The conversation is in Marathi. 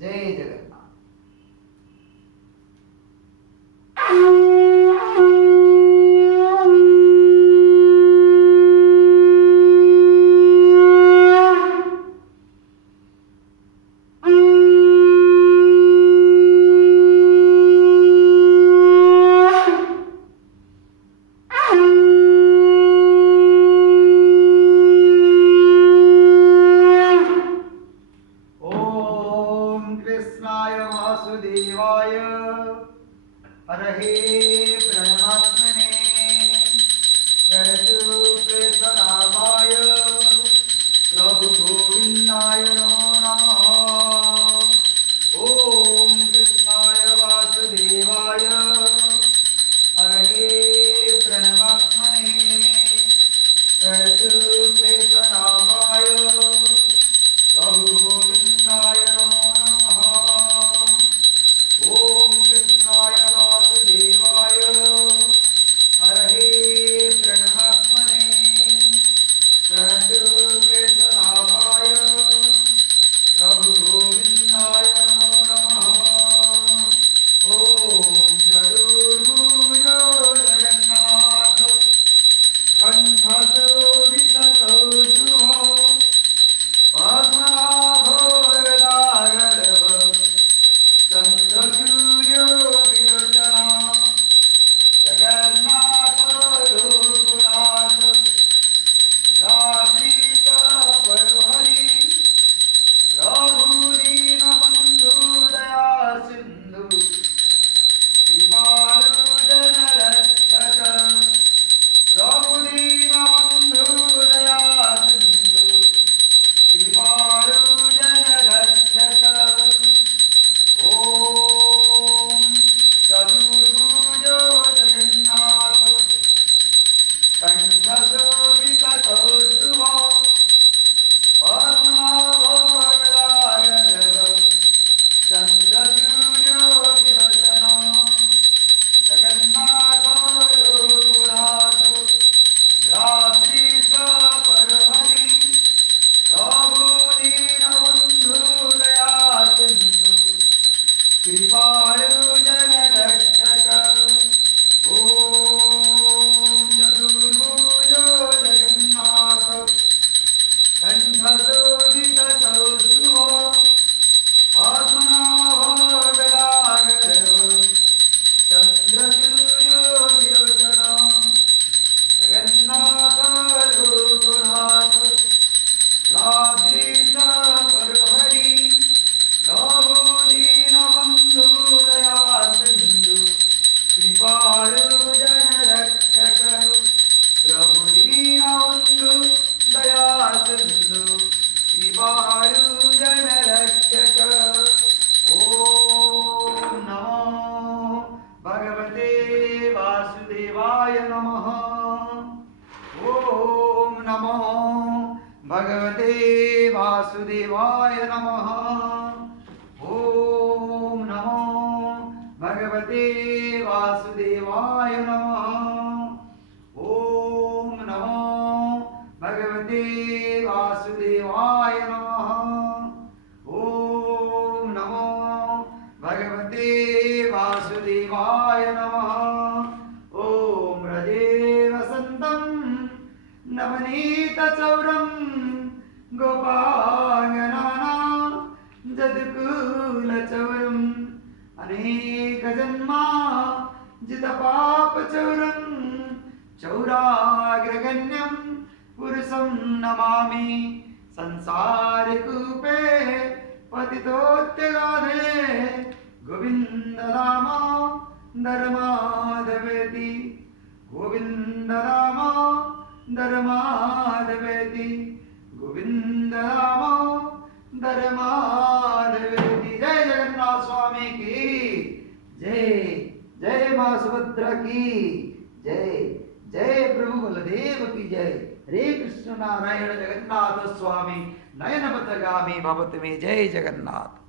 जय जगन्नाथ। कृष्णाय वासुदेवाय हरहे परमात्मने प्रणतोप्रेतनाभाय प्रभु गोविन्दाय नमो नमः। ॐ कृष्णाय वासुदेवाय हरहे परमात्मने प्रणतोप्रेतनाभाय प्रभु गोविन्दाय नमो नमः। ॐ कृष्णाय वासुदेवाय हरहे परमात्मने प्रणतोप्रेतनाभाय प्रभु गोविन्दाय नमो नमः। ॐ चतुर्भुजो जगन्नाथ कण्ठशोभितकौस्तुभो पद्माभोरदारव चन्द्रसूर्यो विलोचना जगन्नाथ रघुनाथ रात्रीश परहरि प्रभु दीनबन्धु दया सिन्धु कृपालु जनरक्षक प्रभु दीनबन्धु दया सिन्धु कृपालु जनरक्षक। ॐ चतुर्भुजो जगन्नाथ कण्ठशोभितकौस्तुभो पद्माभोगदायरव चन्द्रसूर्यो विलोचनो जगन्नाथ रघुनाथ रात्रीश परहरि प्रभु दीनबन्धु दया सिन्धु कृपालु जनरक्षक। ॐ चतुर्भुजो जगन्नाथ कण्ठशोभितकौस्तुभो पद्मनाभगदाधरव चन्द्रसूर्यो विलोचनो जगन्नाथ रघुनाथ रात्रीश परहरि प्रभु दीनबन्धु दया सिन्धु कृपालु जनरक्षक प्रभु दीनबन्धु दया सिन्धु कृपालु जनरक्षक। ॐ नमो भगवते वासुदेवाय नमः। ॐ नमो भगवते वासुदेवाय नमः। ॐ नमो भगवते वासुदेवाय नमः। ॐ नमो भगवते वासुदेवाय नमः। ॐ नमो भगवते वासुदेवाय नमः। ॐ व्रजे वसन्तं नवनीतचौरं गोपाङ्गनाना जदकुलचौरम् अनेकजन्मा जितपापचौरं चौराग्रगण्यं पुरुषं नमामि संसारकूपे पतितोत्यगाधे गोविन्दनाम धर्माधवेति गोविन्दनाम धर्माधवेति गोविन्दनाम धर्माधवेति। जय जगन्नाथ स्वामी की जय। जय मां सुभद्रा की जय। जय प्रभु बलदेव की जय। हरे कृष्ण नारायण जगन्नाथ स्वामी नयन पथगामी भवत में। जय जगन्नाथ।